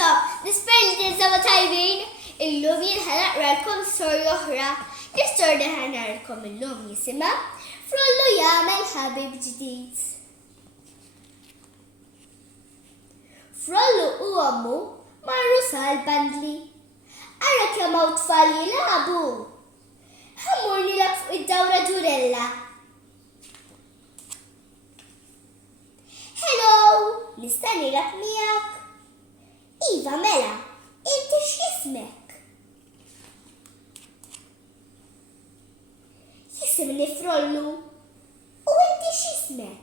Ciao, nisper li tinżamu tajbin, illum jien ħanaqralkom storja oħra. L-istorja ħanaqralkom illum jisimha Frollo jagħmel ħabib ġdid. Frollo u ommu marru sal-bandli. Ara kemm hawn tfal jilagħbu. Ħammur nilgħab fuq id-dawra ġurella. Hello, nista' nilgħab miegħek? Iva mela, inti x'ismek? Jisimni Frollu. U inti x'ismek?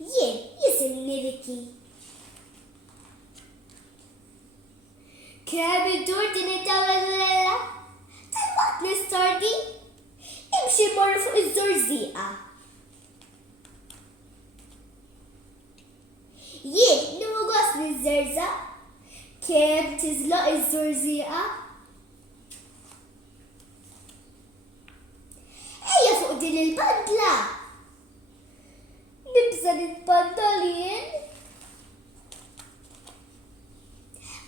Jien jisimni Riki. Kemm iddur din id-dawra ġurella? Tal-waqt nistordi? Imxi mmorru fuq iż-żurżieqa. Jien nieħu gost niżżerżaq. Kemm tiżloq iż-żurżieqa? Ejja fuq din il-bandla. Nibża nitbandolien.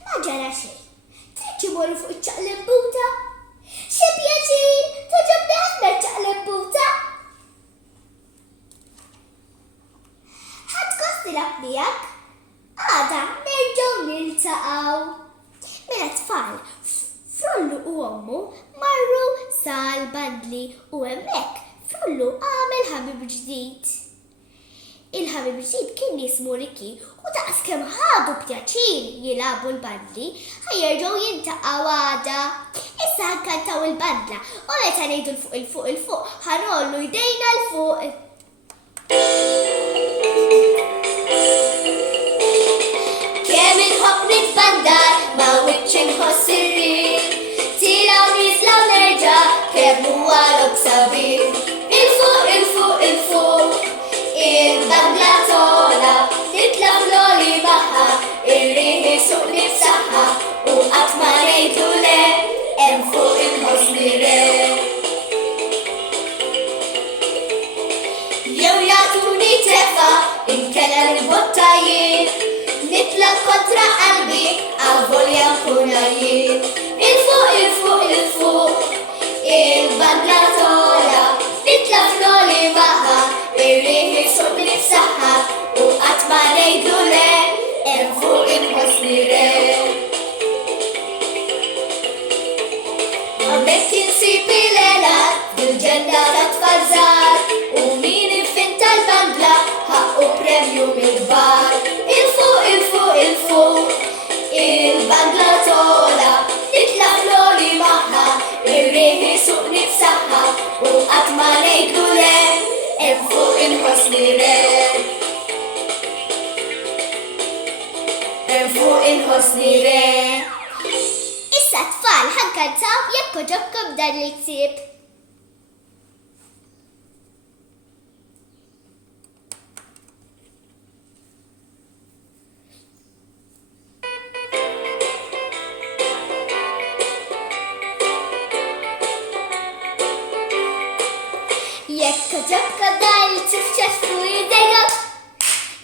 Ma ġara xejn. Trid imorru fuq iċ-ċaqlimbuta? Xi pjaċir, toġobni ħafna ċ-ċaqlimbuta. Ħadd gost nilgħab miegħek? Għada nerġgħu niltaqgħu. Mela tfal, Frollu u ommu marru sal-bandli u hemmhekk Frollu għamel ħabib ġdid. Il-ħabib ġdid kien jismu Riki u daqskemm ħadu pjaċir jilagħbu l-bandli ħajerġgħu jiltaqgħu għada. Issa nkantaw il-bandla u meta ngħidu l-fuq ħanollu jdejna l-fuq. Kemm inħobb nitbandar ma' wiċċ inħoss ir-riq. Tilgħu niżlaw nerġa' kemm huwa logħob sabiħ. Il-fuq, il-bandla tola, titla' fl-għoli magħha, ir-riħ isuq nifsaħħa u qatt ma ngħidu le, hemm fuq inħossni re. Jew jagħtuni tefa' inkella nibbotta jien. Nitla kontra qalbi, għal-volja nkun jien. Il-fuq, il-bandla tola, nitla fl-għoli magħha, ir-riħ isuq nifsaħħa u qatt ma ngħidu le, hemm fuq inħossni re. Hawnhekk insib il-għela fil-ġenna tat-tfal żgħar u min infinta l-bandla ħaqqu premju mill-kbar. Il-fuq, il-bandla tola, titla' fl-għoli magħha, ir-riħ isuq nifsaħħa u qatt ma ngħidu le, hemm fuq inħossni re. Hemm fuq inħossni re. Issa tfal ħankantaw jekk oġobkom dan il-ktieb. Jekk oġobka dan il-ktieb fuq idejkom.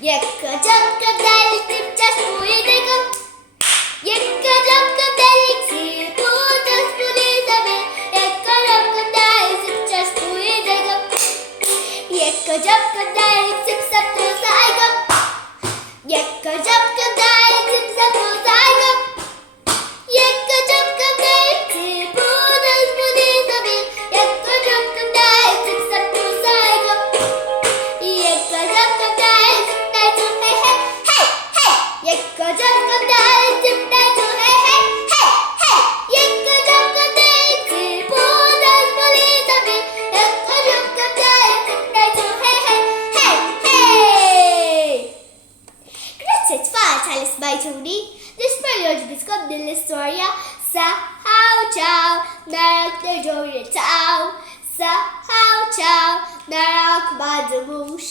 Jekk oġobka dan il-ktieb fuq idejkom. Jekk oġobka dan il-ktieb u tasbu li sabiħ. Jekk oġobka dan il-ktieb fuq idejkom. Jekk oġobka dan il-ktieb sabtu saqajkom. Jekk oġobka dan il-ktieb sabtu saqajkom. Jekk oġobka dan il-ktieb u tasbu li sabiħ. Jekk oġobka dan il-ktieb sabtu saqajkom. Jekk oġobka dan il-ktieb ngħidu hej hej hej. Jekk oġobka dan il-ktieb ngħidu hej hej hej. Jekk oġobka dan il-ktieb u tasbu li sabiħ. Jekk oġobka dan il-ktieb ngħidu hej hej. Grazzi tfal tal-ismajtuni. Nisper li oġbitkom din l-istorja. Saħħaw ċaw, narawk nerġgħu niltaqgħu. Saħħaw ċaw, narawk ma dumux.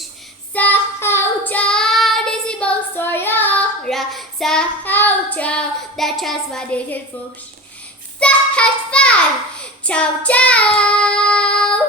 Saħħaw ċaw, nisimgħu storja oħra. Saħħaw ċaw, da ċans ma nitilfux. Saħħa tfal, ċaw ċaw.